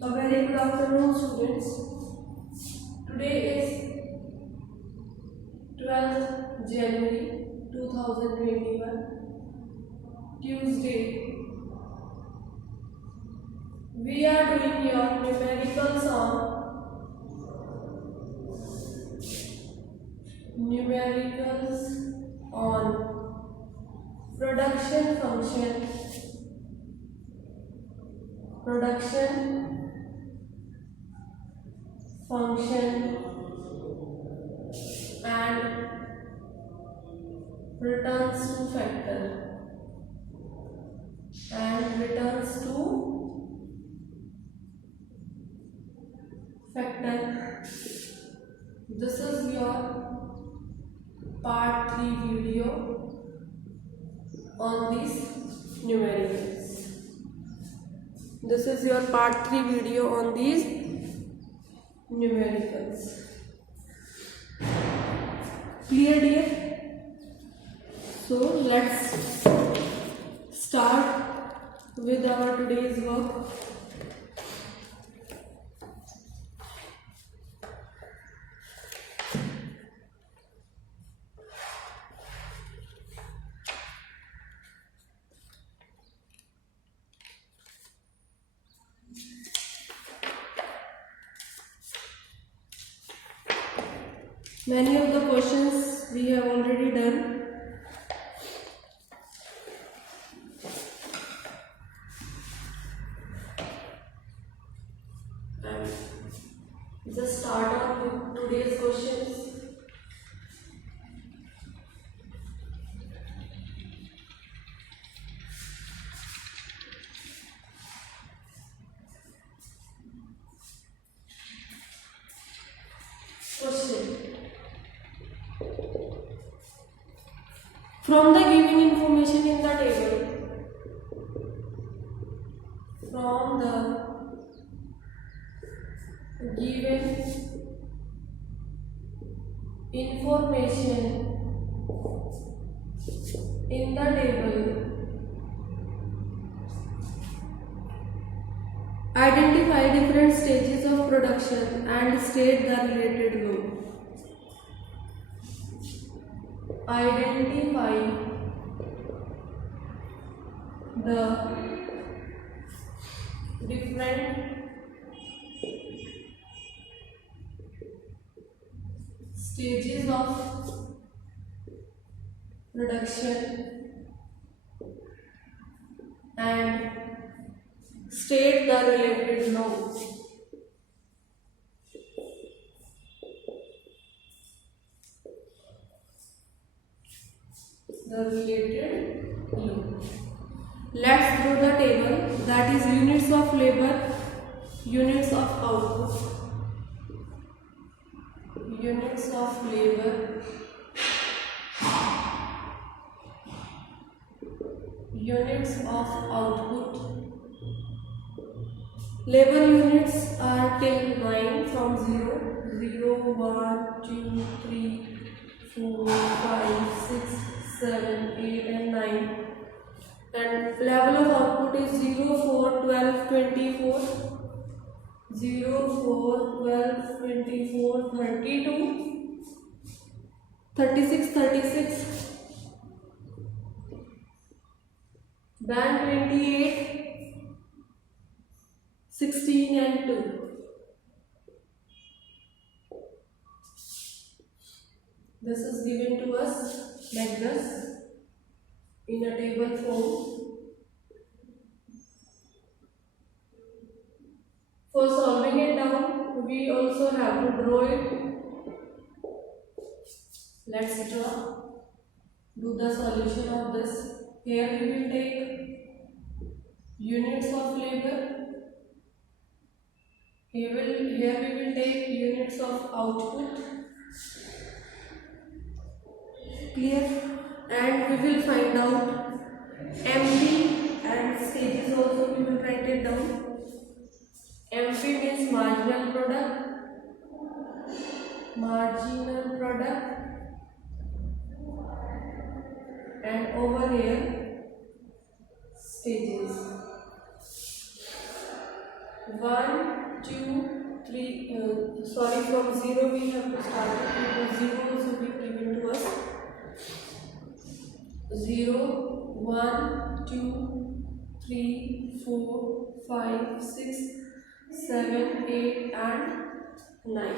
A very good afternoon, students. Today is 12th January 2021, Tuesday. We are doing your numericals on production function, and returns to factor This is your part 3 video on these numericals. Clear, dear? So let's start with our today's work. Many of the questions we have already done. And just start off with today's questions. From the given information in the table, identify different stages of production and state the related law. Identify the different stages of production and state the related law. Let's do the table, that is units of labor, units of output, units of labor, units of output. Labor units are till 9 from 0, 1, 2, 3, 4, 5, 6, 7, 8 and 9. And level of output is 0, 4, 12, 24, 0, 4, 12, 24, 32, 36, 36, then 28, 16 and 2. This is given to us like this in a table form. For solving it down, we also have to draw it. Let's draw. Do the solution of this. Here we will take units of labor. Here we will take units of output. Clear? And we will find out MP and stages also we will write it down. MP means marginal product, and over here stages. 1 2 3 sorry, from 0 we have to start it because 0 also be given to us. 0 1 2 3 4 5 6 7 8 and 9.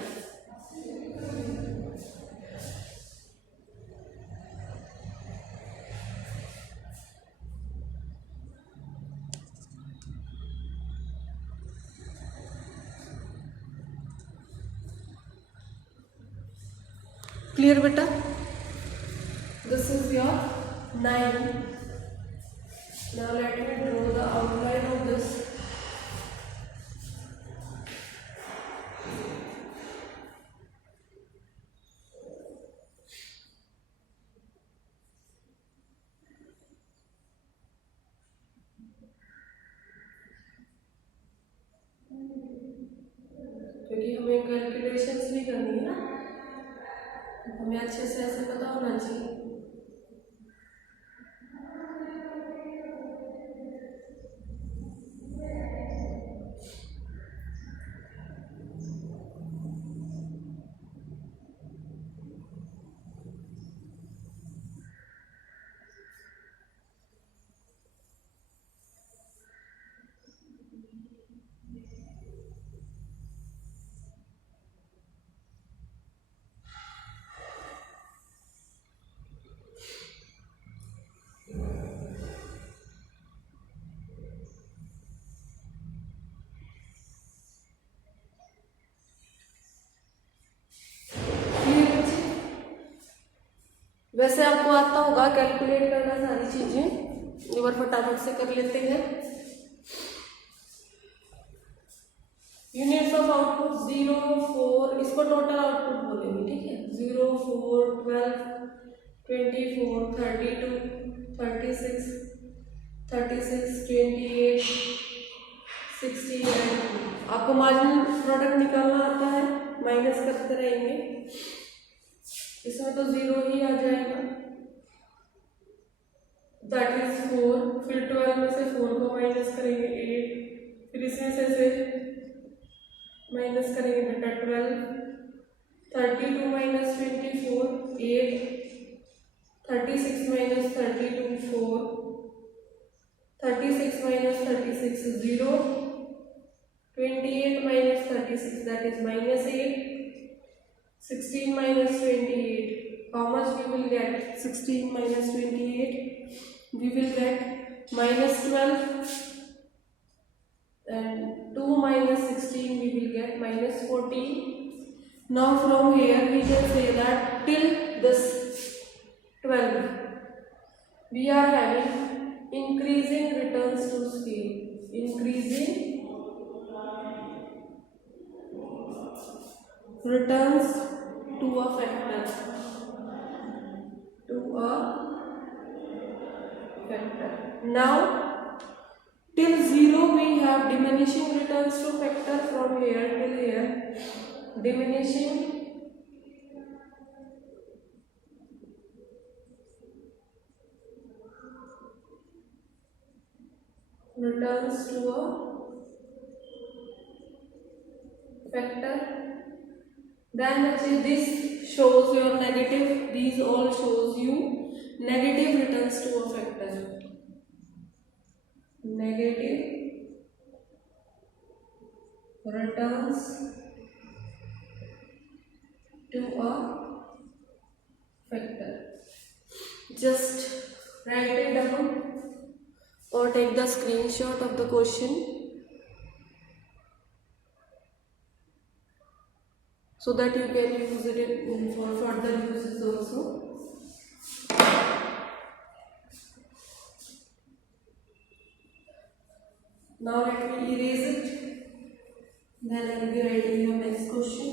Clear beta? This is your 9. Now let me draw the outline of this. क्योंकि हमें calculations भी करनी है ना, हमें अच्छे से ऐसे पता होना चाहिए. वैसे आपको आता होगा कैलकुलेट करना सारी चीजें, एक बार फटाफट से कर लेते हैं. यूनिट्स ऑफ आउटपुट 0 4, इसको टोटल आउटपुट बोलेंगे, ठीक है. 0 4 12 24 32 36 36 28 68. आपको मार्जिनल प्रोडक्ट निकालना आता है, माइनस करते रहेंगे. इसमें तो 0 ही आ जाएगा, दैट इज 4. फिर 12 में से 4 को माइनस करेंगे 8, फिर इसमें से माइनस करेंगे बेटा 12. 32 minus 24 8, 36 minus 32 4, 36 minus 36 0, 28 minus 36 that is minus 8, 16 minus 28. How much we will get? 16 minus 28. We will get minus 12. And 2 minus 16 we will get minus 14. Now from here we can say that till this 12 we are having increasing returns to scale. Increasing returns to a factor. Now till 0 we have diminishing returns to factor from here till here. Diminishing returns to a factor. Then this shows your negative, these all shows you negative returns to a factor. Negative returns to a factor. Just write it down or take the screenshot of the question so that you can use it for further uses also. Now let me erase it, then I will be writing your next question.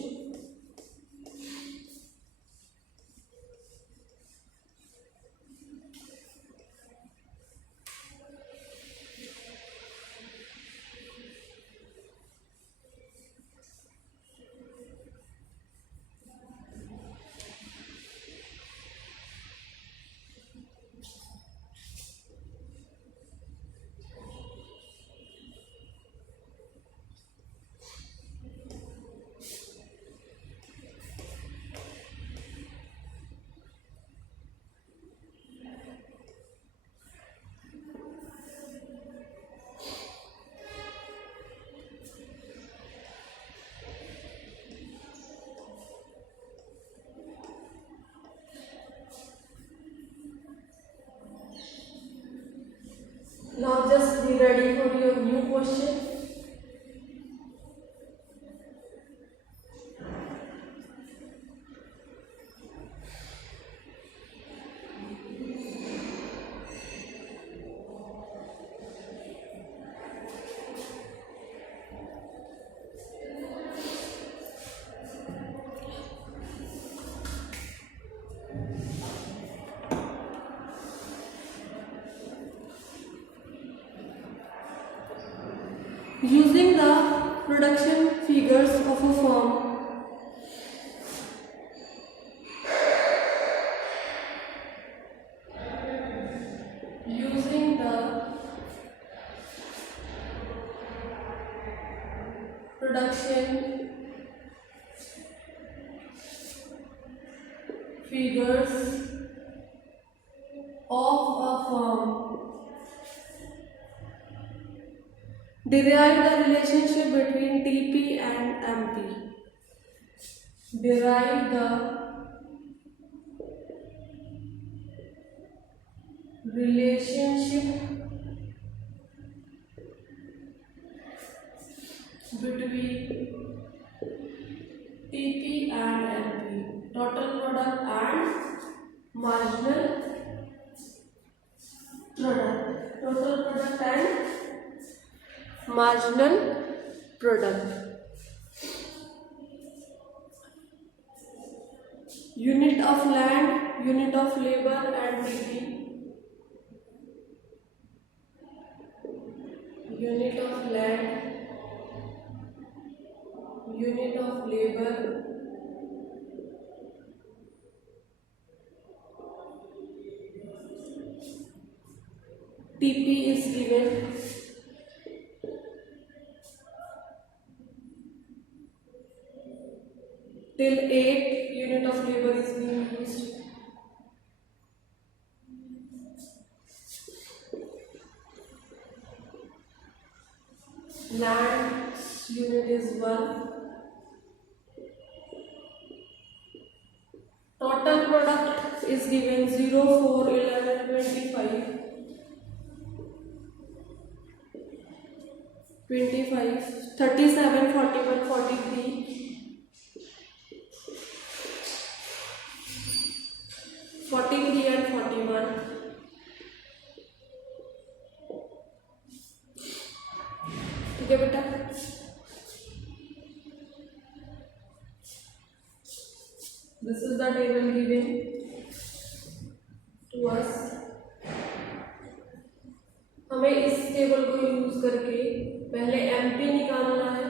ready for your new question? Using the production figures of a firm, using the production figures of a firm, derive the relationship between TP and MP. Derive the relationship between TP and MP, total product and marginal product, total product and marginal product. Unit of land, unit of labor and TP. Unit of land, unit of labor, TP is given. Till 8 unit of labor is being used. Land unit is 1. Total product is given 0, 4, 11, 25. 25, 37, 41, 43, 43 and 41. ठीक है बेटा, this is the table given to us. हमें इस table को use करके पहले MP निकालना है,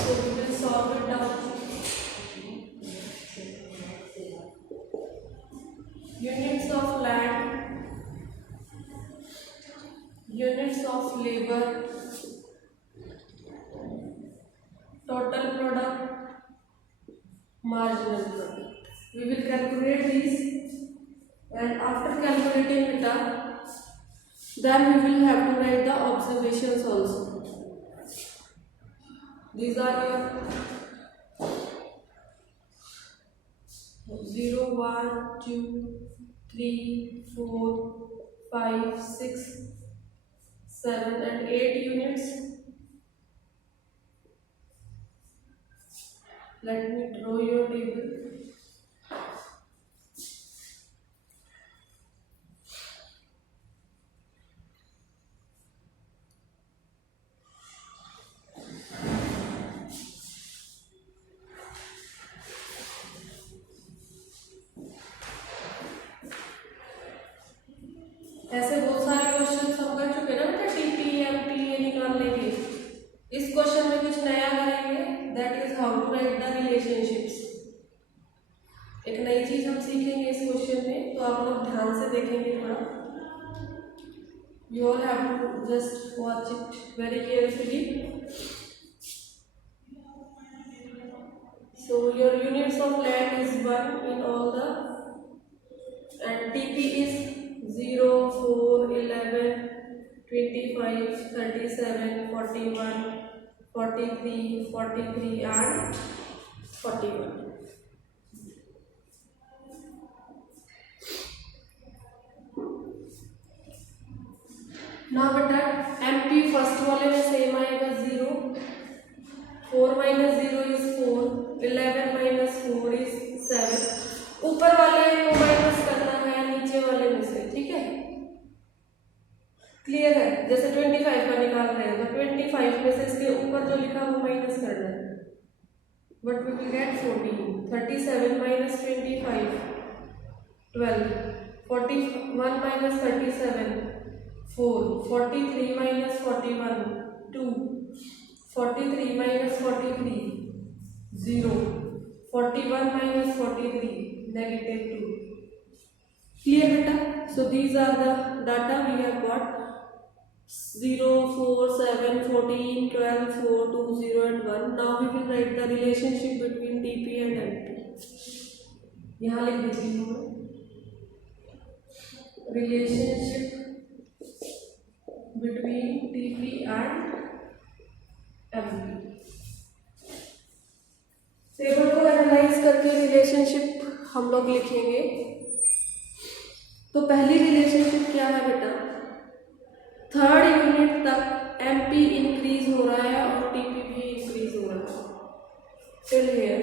so we will solve it down. Units of land, units of labor, total product, marginal product. We will calculate these, and after calculating it up, then we will have to write the observations also. These are your 0, 1, 2, 3, 4, 5, 6, 7 and 8 units. Let me draw your table. ऐसे बहुत सारे question हम कर चुके ना बेटा, TP MP ये निकालने के। इस क्वेश्चन में कुछ नया करेंगे, that is how to write the relationships. एक नई चीज हम सीखेंगे इस क्वेश्चन में, तो आप लोग ध्यान से देखेंगे थोड़ा। You all have to just watch it very carefully. So your units of land is 1 in all the, and TP is 0, 4, 11, 25, 37, 41, 43, 43 and 41. ना बेटा MP फर्स्ट वाले में सेम आएगा 0, 4 माइनस 0 इज 4, 11 माइनस 4 इज 7. ऊपर वाले को माइनस करना है नीचे वाले में से, ठीक है, क्लियर है. जैसे 25 का निकाल रहे हैं तो 25 में से इसके ऊपर जो लिखा वो माइनस करना है. What we will get 14, 37 minus 25, 12, 41 minus 37, 4, 43 minus 41, 2, 43 minus 43, 0, 41 minus 43, negative 2. Clear beta? So these are the data we have got. 0, 4, 7, 14, 12, 4, 2, 0 and 1. Now we will write the relationship between TP and MP. यहाँ लिख दीजिए हम relationship between TP and MP. Table को analyse करके relationship हम लोग लिखेंगे. तो पहली रिलेशनशिप क्या है बेटा, थर्ड यूनिट तक एमपी इंक्रीज हो रहा है और टीपी भी इंक्रीज हो रहा है. Till here,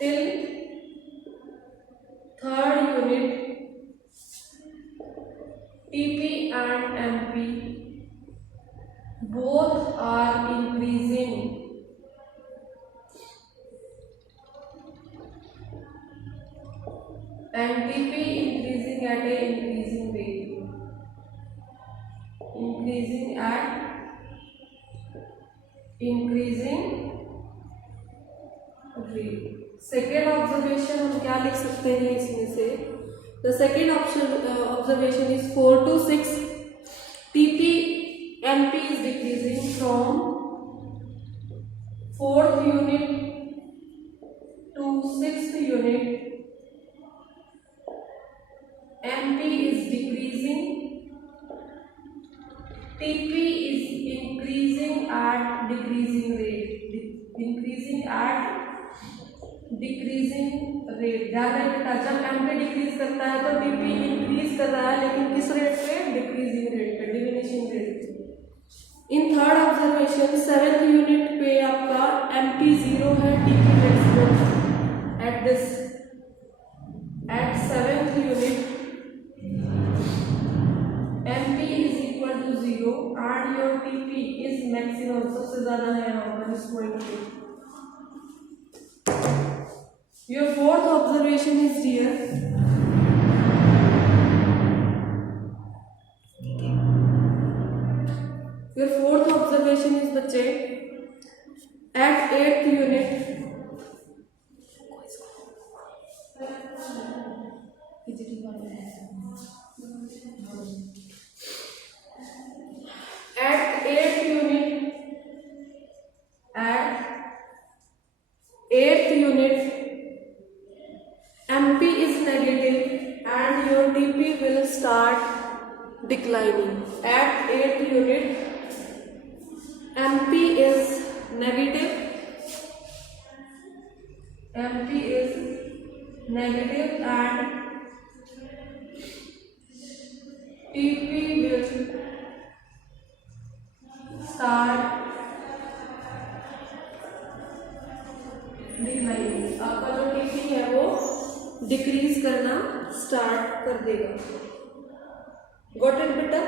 till third unit TP and MP both are increasing and TP increasing at a increasing rate. Increasing at increasing rate. Second observation हम क्या लिख सकते हैं इसमें से, the second observation is 4 to 6 TP MP is decreasing from 4th unit to 6th unit. MP is decreasing, TP is increasing at decreasing rate. Increasing at decreasing rate. ध्यान रहे बेटा, जब MP डिक्रीज करता है तो TP इंक्रीज कर रहा है, लेकिन किस रेट पे, डिक्रीजिंग रेट पे, डिमिनिशिंग रेट पे. In third observation 7th unit पे आपका MP 0 है, TP maximum at this, at 7th unit MP is equal to 0 and your TP is maximum. सबसे ज्यादा है यहाँ पर इस पॉइंट पे. Your fourth observation is here. Your fourth observation is बच्चे at 8th unit at 8th unit MP is negative and your TP will start declining. At 8th unit MP is negative, MP is negative and TP will start declining. आपका जो TP है वो decrease करना start कर देगा. Got it बेटा?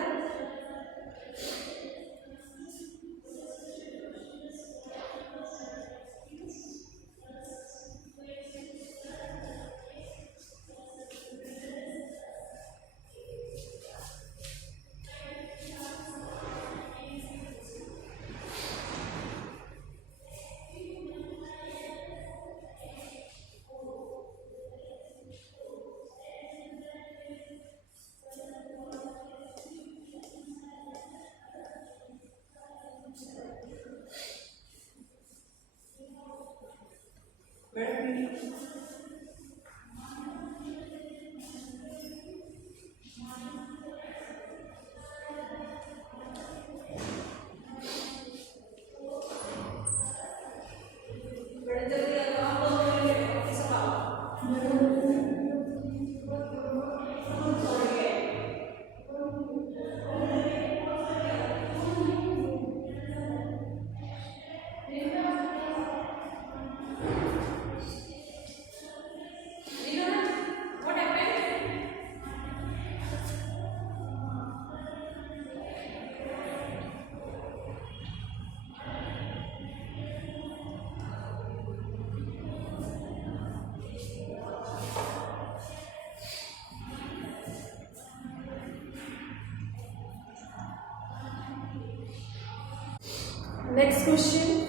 Next question.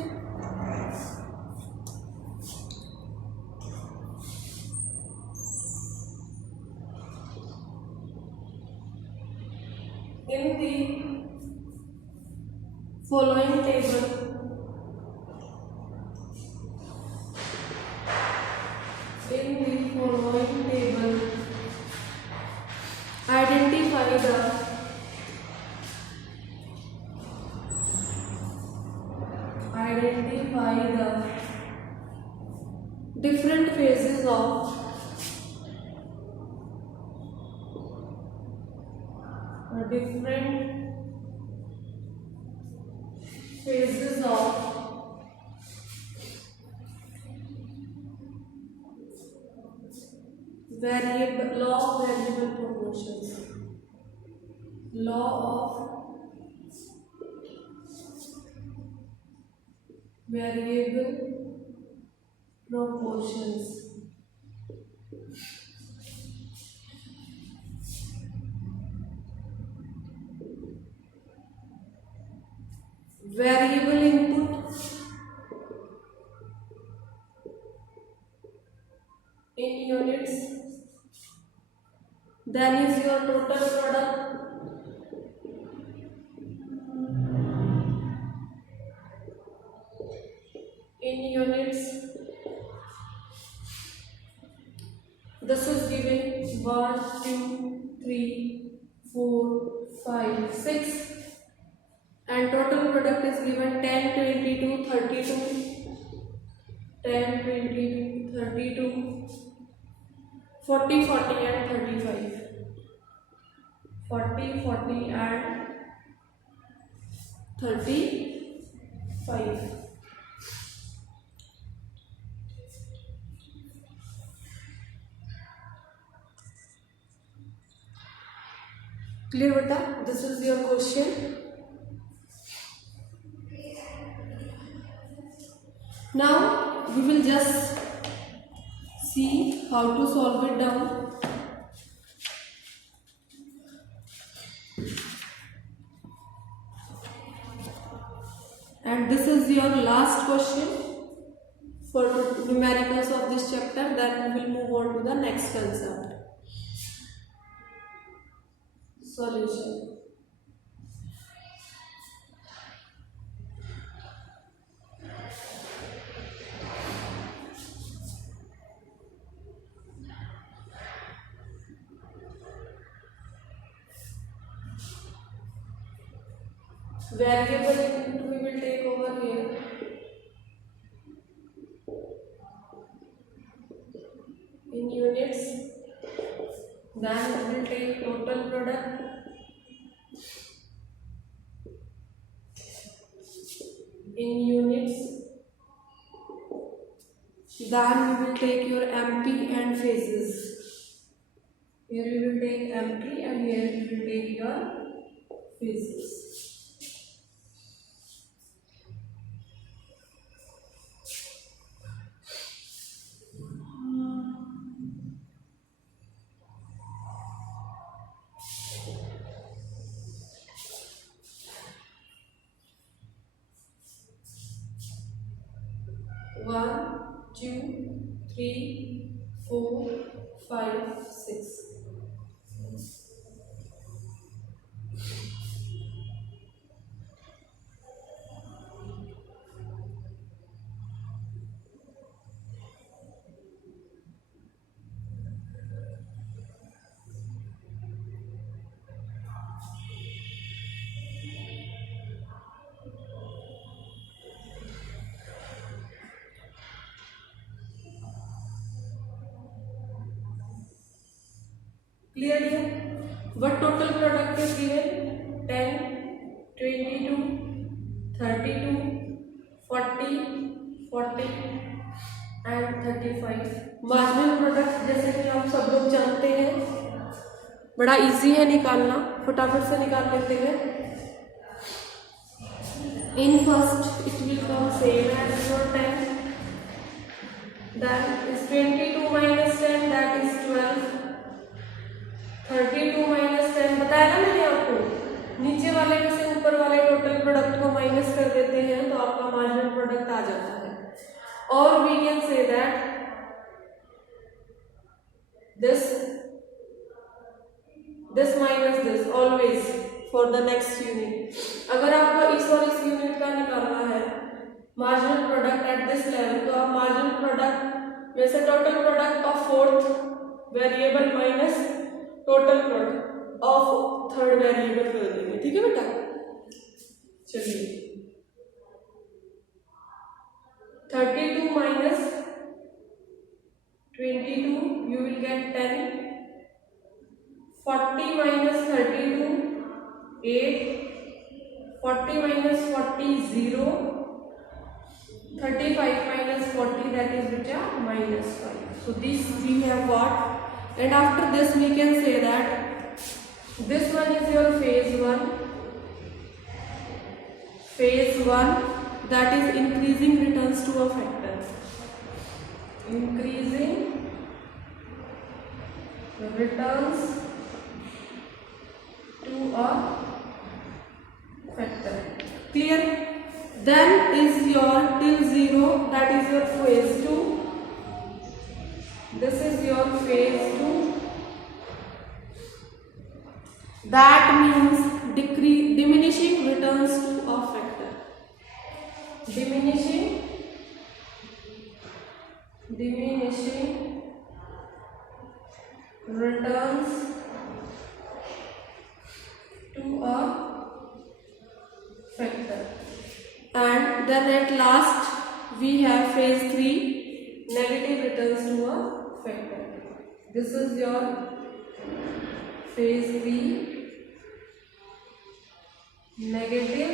In the following table, identify the different phases of law of variable proportions. Law of variable proportions. Variable input in units, then is your total product in units. This is given 1, 2, 3, 4, 5, 6, and total product is given 10, 22, 32, 10, 22, 32, 40, 40 and 35. 40, 40 and 35. Clear beta? This is your question. Now we will just see how to solve it down. And this is your last question for numericals of this chapter. Then we will move on to the next concept. Solution. Variable input we will take over here. In units, then we will take total product in units, then we will take your MP and phases. Here we will take MP and here we will take your phases. One, 2, 3, 4, 5, 6. Clear here? What total product is given? 10, 22, 32, 40, 40 and 35. Marginal product जैसे कि आप सब लोग जानते हैं, बड़ा easy है निकालना, फटाफट से निकाल लेते हैं. In first it will come same as your 10. Then is 22 minus 10, that is 12. 32 minus 10 बताया ना मैंने आपको, नीचे वाले में से ऊपर वाले टोटल प्रोडक्ट को माइनस कर देते हैं तो आपका मार्जिनल प्रोडक्ट आ जाता है। और we can say that this minus this always for the next unit। अगर आपको इस और इस यूनिट का निकालना है marginal product at this level, तो आप मार्जिनल प्रोडक्ट में से total product of fourth variable minus total product of third variable कर देंगे। ठीक है बेटा, चलिए 32 minus 22 you will get 10, 40 minus 32 8, 40 minus 40 0, 35 minus 40 that is beta minus 5. So this we have got, and after this we can say that this one is your phase 1, that is increasing returns to a factor, increasing returns to a factor, clear? Then is your till 0, that is your phase 2, this is your phase 2, that means diminishing returns to a factor, diminishing returns to a factor. And then at last we have phase 3, negative returns to a factor. This is your phase 3, negative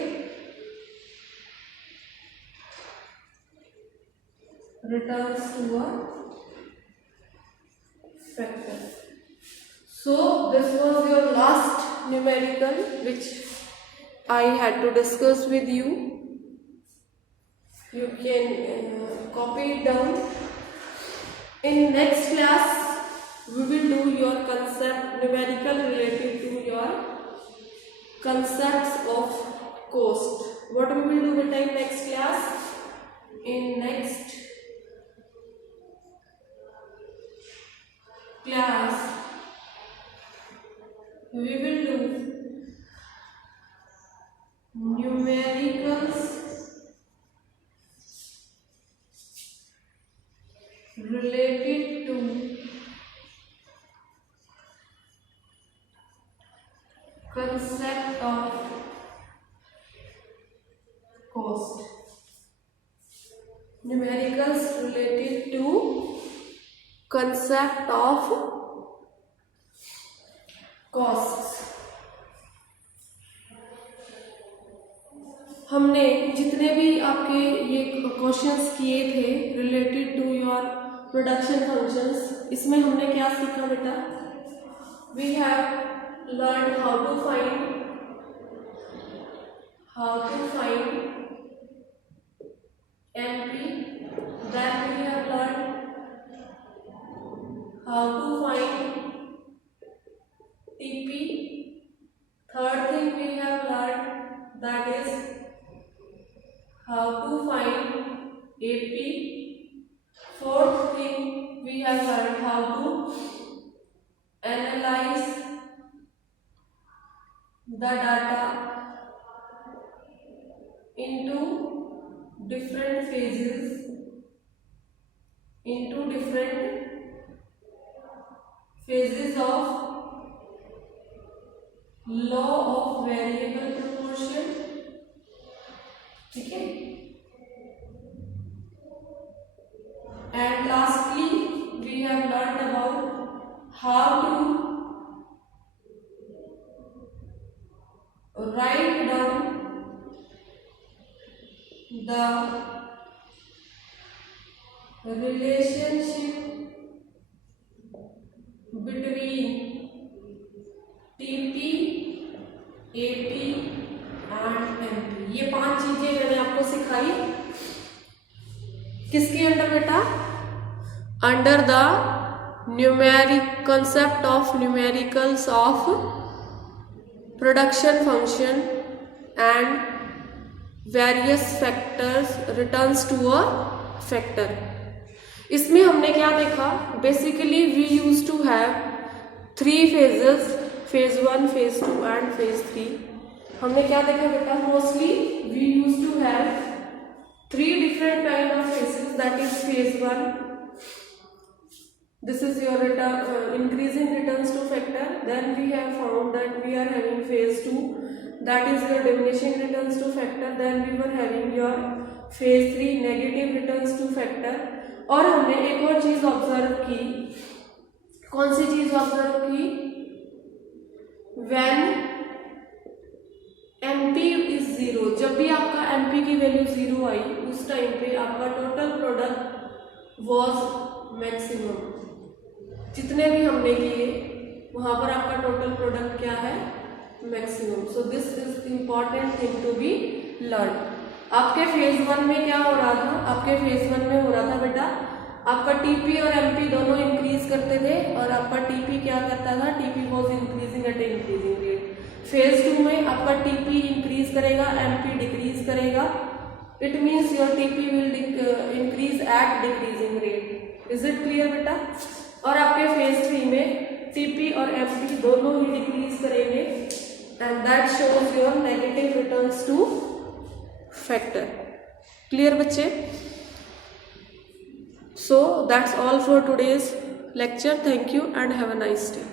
returns to a factor. So this was your last numerical which I had to discuss with you. You can copy it down. In next class we will do your concept numerical related to your concepts of cost. What we will do with in next class? In next class we will do numericals related to concept of cost. Numericals related to concept of costs. हमने जितने भी आपके ये questions किए थे related to your production functions, इसमें हमने क्या सीखा बेटा? We have learn how to find entry, then we have learn how to find TP. Third thing we have learned, that is how to find AP. Fourth thing we have learned how to analyze the data into different phases, of law of variable proportion. ठीक है? And lastly we have learned about how to write down the relationship between TP, AP and MP। ये 5 चीजें मैंने आपको सिखाई किसके under बेटा? Under the numeric concept of numericals of production function and various factors returns to a factor. इसमें हमने क्या देखा, basically we use to have 3 phases, phase 1, phase 2 and phase 3. हमने क्या देखा बेटा, mostly we use to have 3 different kind of phases, that is phase 1, this is your increasing returns to factor. Then we have found that we are having phase 2, that is your diminishing returns to factor. Then we were having your phase 3, negative returns to factor. और हमने एक और चीज observe की, कौन सी चीज observe की, when MP is 0, जब भी आपका MP की वैल्यू 0 आई, उस टाइम पे आपका टोटल प्रोडक्ट वॉज मैक्सिमम. जितने भी हमने किए वहां पर आपका टोटल प्रोडक्ट क्या है, maximum. So this is important thing to be learn. आपके फेज 1 में क्या हो रहा था, आपके फेज 1 में हो रहा था बेटा, आपका टीपी और एमपी दोनों इंक्रीज करते थे और आपका टीपी क्या करता था, TP was increasing at A increasing rate. Phase 2 में आपका टीपी इंक्रीज करेगा, एमपी डिक्रीज करेगा. It means your TP will increase at decreasing rate. Is it clear बेटा? और आपके फेज 3 में टीपी और एमपी दोनों ही डिक्रीज करेंगे and that shows your negative returns to factor. Clear बच्चे? So that's all for today's lecture. Thank you and have a nice day.